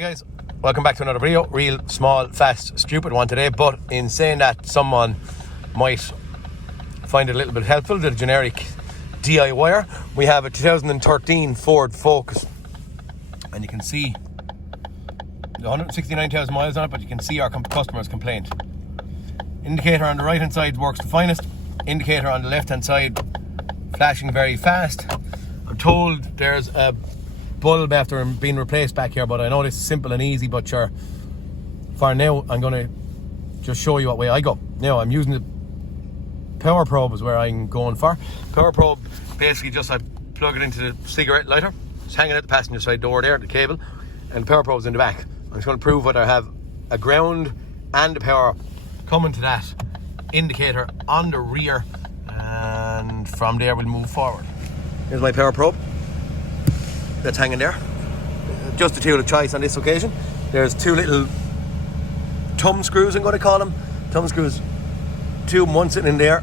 guys, welcome back to another video. Real small, fast, stupid one today, but in saying that, someone might find it a little bit helpful, the generic DI wire. We have a 2013 Ford Focus and you can see 169,000 miles on it, but you can see our customer's complaint. Indicator on the right hand side works the finest, indicator on the left hand side flashing very fast. I'm told there's a bulb after being replaced back here, but I know this is simple and easy, but sure, for now I'm going to just show you what way I go. Now I'm using the power probe is where I'm going for. Power probe, basically just I plug it into the cigarette lighter. It's hanging at the passenger side door there, the cable, and the power probe's in the back. I'm just going to prove whether I have a ground and the power coming to that indicator on the rear, and from there we'll move forward. Here's my power probe that's hanging there. Just a tool of choice on this occasion. There's two little thumb screws, I'm going to call them. Thumb screws, two, one sitting in there,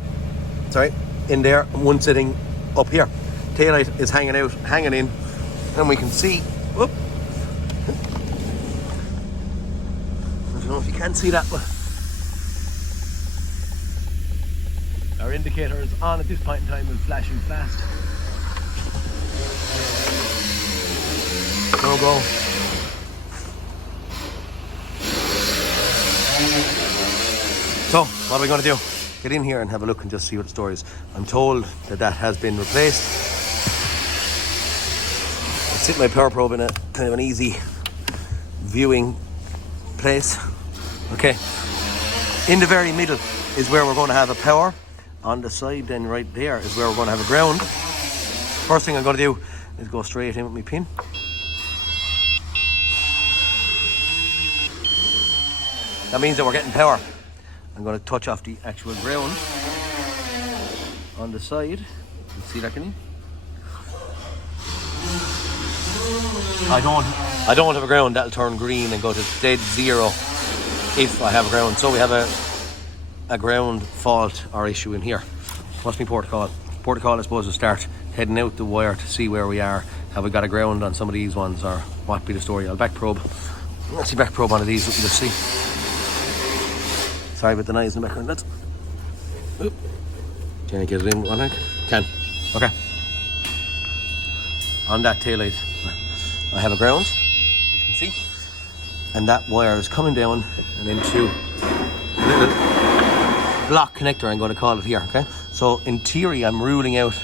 in there, and one sitting up here. Taillight is hanging out, hanging in, and we can see, whoop. I don't know if you can see that, but our indicator is on at this point in time and flashing fast. No go. So, what are we going to do? Get in here and have a look and just see what the story is. I'm told that that has been replaced. I sit my power probe in a kind of an easy viewing place. Okay. In the very middle is where we're going to have a power. On the side then right there is where we're going to have a ground. First thing I'm going to do is go straight in with my pin. That means that we're getting power. I'm going to touch off the actual ground on the side. You see that, can you? I don't have a ground. That'll turn green and go to dead zero if I have a ground. So we have a ground fault or issue in here. What's my port call? Port call, I suppose, will start heading out the wire to see where we are. Have we got a ground on some of these ones, or what be the story? I'll back probe. Let's see, back probe on these. Let's see. Sorry about the noise in the background. Let's. Oop. Can I get it in one hand? Can. Okay. On that taillight, I have a ground, as you can see, and that wire is coming down and into a little block connector. I'm going to call it here. Okay. So in theory, I'm ruling out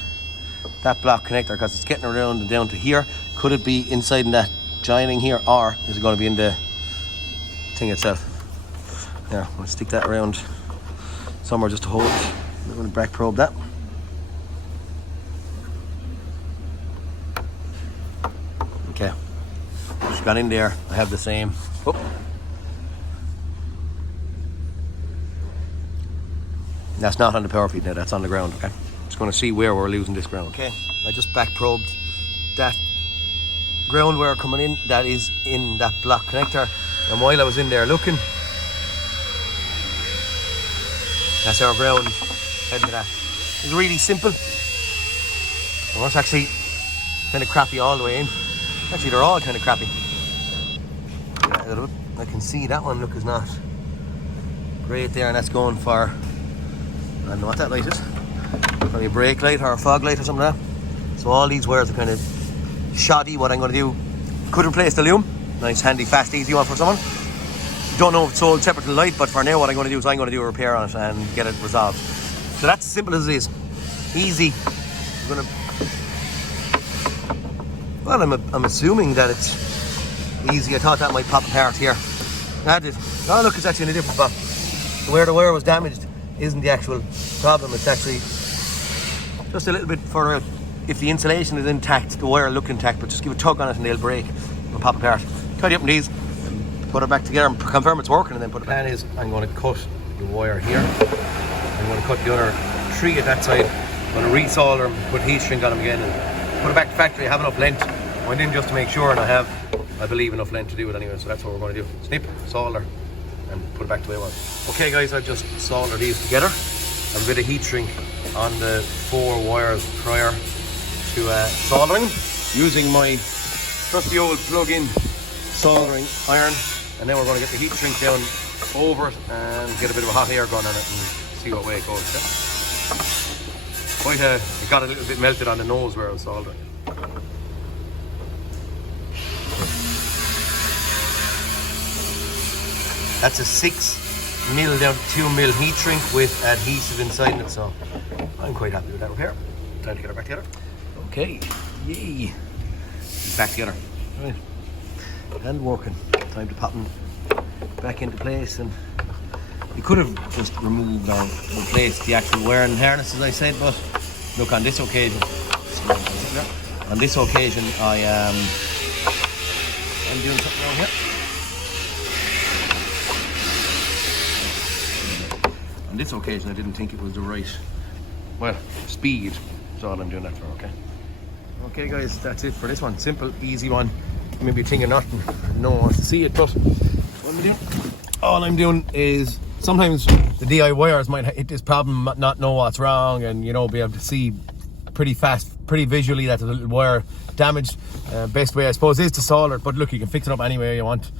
that block connector because it's getting around and down to here. Could it be inside in that joining here, or is it going to be in the thing itself? There, I'll stick that around somewhere just to hold it. I'm going to back probe that. Okay, just got in there. I have the same. Oh. That's not on the power feed now, that's on the ground, okay? Just going to see where we're losing this ground. Okay, I just back probed that ground wire coming in, that is in that block connector. And while I was in there looking, that's our ground heading to that. It's really simple. Well, it's actually kind of crappy all the way in. Actually, they're all kind of crappy. Yeah, I can see that one, look, is not great there, and that's going for, I don't know what that light is. Probably a brake light or a fog light or something like that. So all these wires are kind of shoddy. What I'm going to do, could replace the loom. Nice, handy, fast, easy one for someone. Don't know if it's sold separate to the light, but for now what I'm going to do is I'm going to do a repair on it and get it resolved. So that's as simple as it is. Easy. I'm assuming that it's easy. I thought that might pop apart here. That did. Oh look, it's actually in a different spot. Where the wire was damaged isn't the actual problem. It's actually just a little bit further out. If the insulation is intact, the wire will look intact, but just give a tug on it and they'll break and pop apart. Tidy up in these. Put it back together and confirm it's working, and then put it back. The plan is I'm going to cut the wire here. I'm going to cut the other three at that side. I'm going to resolder them, put heat shrink on them again, and put it back to factory. I have enough length. I went in just to make sure, and I believe, enough length to do it anyway. So that's what we're going to do. Snip, solder, and put it back the way it was. Okay guys, I've just soldered these together. I have a bit of heat shrink on the 4 wires prior to soldering, using my trusty old plug-in soldering iron, and then we're going to get the heat shrink down over it and get a bit of a hot air gun on it and see what way it goes. Yeah? It got a little bit melted on the nose where I was soldering. That's a 6mm down to 2mm heat shrink with adhesive inside it, so I'm quite happy with that repair. Time to get it back together. Okay, yay! Back together. Right. And working. Time to pop them back into place, and we could have just removed or replaced the actual wiring harness, as I said, but look, on this occasion I'm doing something wrong here. On this occasion I didn't think it was the right, well, speed. That's all I'm doing that for, okay? Okay guys, that's it for this one. Simple, easy one. You may be thinking nothing, no one wants to see it, but what am I doing? All I'm doing is, sometimes the DIYers might hit this problem, not know what's wrong, and you know, be able to see pretty fast, pretty visually that the little wire damaged. Best way I suppose is to solder it, but look, you can fix it up any way you want.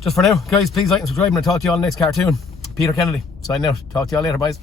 Just for now, guys, please like and subscribe, and I'll talk to you all in the next cartoon. Peter Kennedy signing out. Talk to you all later, boys.